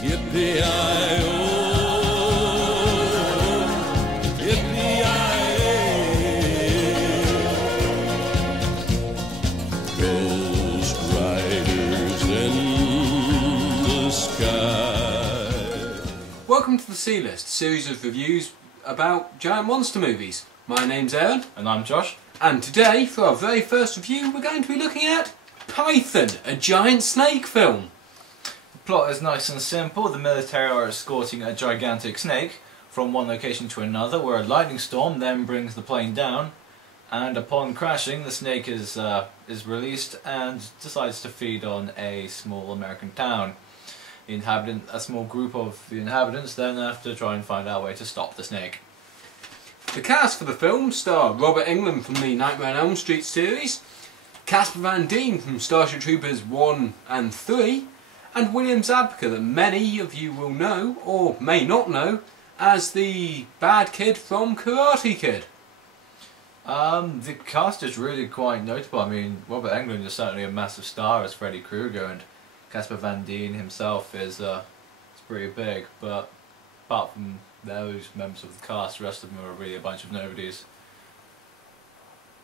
Yippee-i-oh, yippee-i-ay. Ghost riders in the sky. Welcome to the C-List, series of reviews about giant monster movies. My name's Aaron. And I'm Josh. And today, for our very first review, we're going to be looking at Python, a giant snake film. The plot is nice and simple. The military are escorting a gigantic snake from one location to another, where a lightning storm then brings the plane down, and upon crashing the snake is released and decides to feed on a small American town. A small group of the inhabitants then have to try and find out a way to stop the snake. The cast for the film star Robert Englund from the Nightmare on Elm Street series, Casper Van Dien from Starship Troopers 1 and 3, and William Zabka, that many of you will know, or may not know, as the bad kid from Karate Kid. The cast is really quite notable. I mean, Robert Englund is certainly a massive star as Freddy Krueger, and Casper Van Dien himself is pretty big, but apart from those members of the cast, the rest of them are really a bunch of nobodies.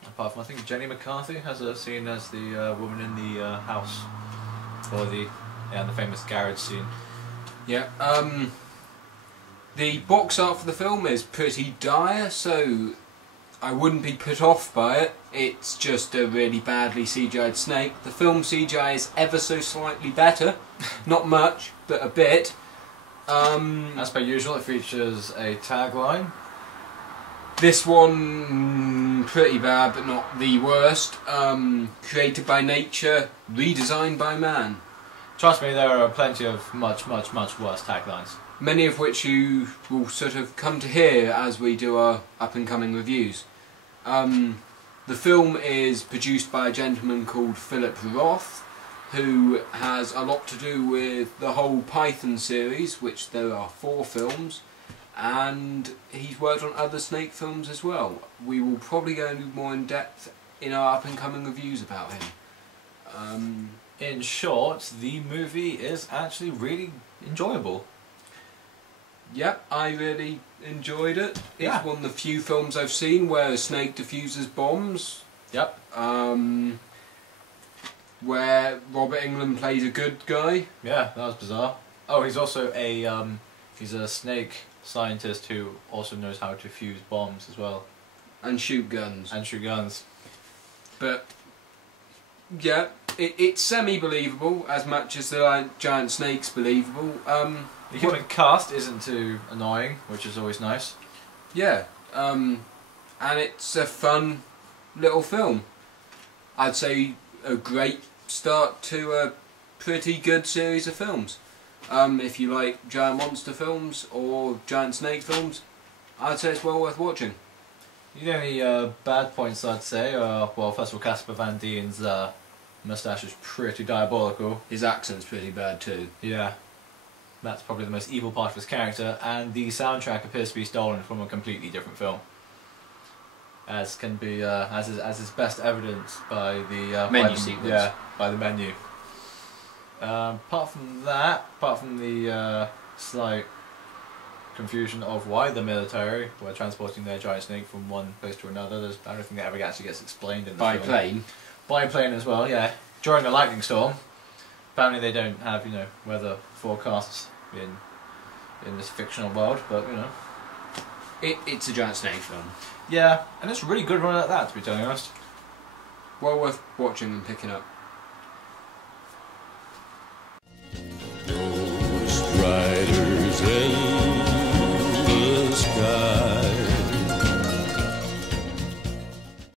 Apart from, I think Jenny McCarthy has a scene as the woman in the house for the famous garage scene. Yeah. The box art for the film is pretty dire, so I wouldn't be put off by it. It's just a really badly CGI'd snake. The film CGI is ever so slightly better. Not much, but a bit. As per usual, it features a tagline. This one, pretty bad, but not the worst. Created by nature, redesigned by man. Trust me, there are plenty of much worse taglines. Many of which you will sort of come to hear as we do our up-and-coming reviews. The film is produced by a gentleman called Philip Roth, who has a lot to do with the whole Python series, which there are 4 films, and he's worked on other snake films as well. We will probably go more in depth in our up-and-coming reviews about him. In short, the movie is actually really enjoyable. Yep, I really enjoyed it. Yeah. It's one of the few films I've seen where a snake diffuses bombs. Yep. Where Robert Englund plays a good guy. Yeah, that was bizarre. Oh, he's also he's a snake scientist who also knows how to fuse bombs as well. And shoot guns. But yeah, it's semi-believable as much as the giant snake's believable. The human cast isn't too annoying, which is always nice. Yeah, and it's a fun little film. I'd say a great start to a pretty good series of films. If you like giant monster films or giant snake films, I'd say it's well worth watching. The only bad points I'd say are, well, first of all, Casper Van Dien's moustache is pretty diabolical. His accent's pretty bad too. Yeah. That's probably the most evil part of his character, and the soundtrack appears to be stolen from a completely different film, as can be as is best evidenced by the menu sequence. Yeah, by the menu. Apart from the slight confusion of why the military were transporting their giant snake from one place to another, I don't think that ever actually gets explained in the film. By plane. By plane as well, yeah. During a lightning storm. Apparently they don't have, weather forecasts in this fictional world, but It's a giant snake film. Yeah, and it's a really good run at that, to be totally honest. Well worth watching and picking up. Ghost riders